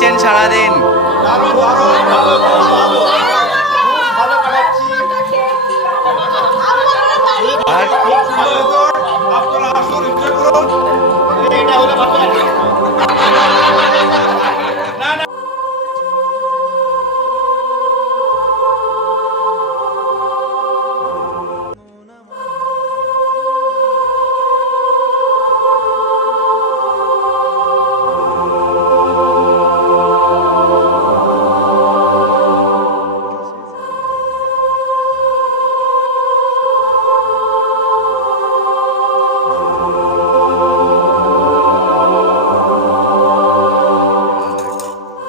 কাটাচ্ছেন সারাদিন? আর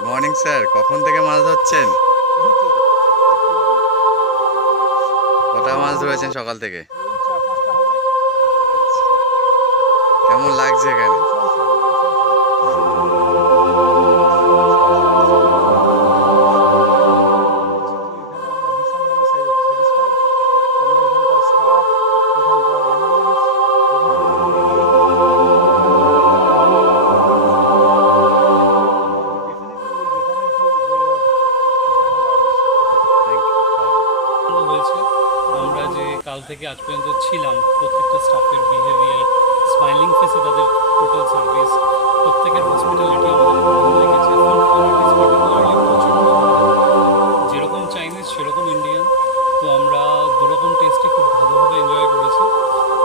morning sir, কখন থেকে মাছ ধরছেন? কটা মাছ ধরেছেন সকাল থেকে? কেমন লাগছে এখানে? হয়েছে আমরা যে কাল থেকে আজ পর্যন্ত ছিলাম, প্রত্যেকটা স্টাফের বিহেভিয়ার, স্মাইলিং ফেসে তাদের টোটাল সার্ভিস, প্রত্যেকের হসপিটালিটি আমাদের খুব ভালো লেগেছে। ফুড কোয়ালিটিস পার্টিকুলারলি প্রচণ্ড ভালো, যেরকম চাইনিজ সেরকম ইন্ডিয়ান। তো আমরা দুরকম টেস্টই খুব ভালোভাবে এনজয় করেছি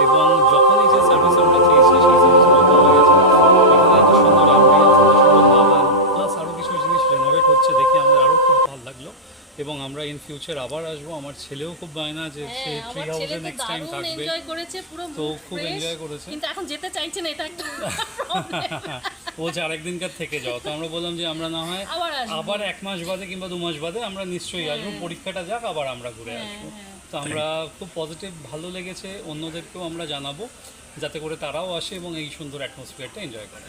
এবং যখনই যে সার্ভিস আমরা চেয়েছি সেই সার্ভিসগুলো পাওয়া গেছে। এখানে এত সুন্দর অ্যাম্বিয়েন্স, এত সুন্দর বাগান, প্লাস আরও কিছু জিনিস রেনোভেট হচ্ছে দেখে আমাদের আরও খুব ভালো লাগলো এবং আমরা ইন ফিউচার আবার আসবো। আমার ছেলেও খুব বায়না যে সে ট্রি হাউসে নেক্সট টাইম থাকবে, তো খুব এনজয় করেছে। কিন্তু এখন যেতে চাইছে না, এটা একটা ও যে আরেকদিনকার থেকে যাও, তো আমরা বললাম যে আমরা না হয় আবার 1 মাস বাদে কিংবা 2 মাস বাদে আমরা নিশ্চয়ই আসবো, পরীক্ষাটা যাক আবার আমরা ঘুরে আসবো। তো আমরা খুব পজিটিভ, ভালো লেগেছে, অন্যদেরকেও আমরা জানাবো যাতে করে তারাও আসে এবং এই সুন্দর অ্যাটমসফিয়ারটা এনজয় করে।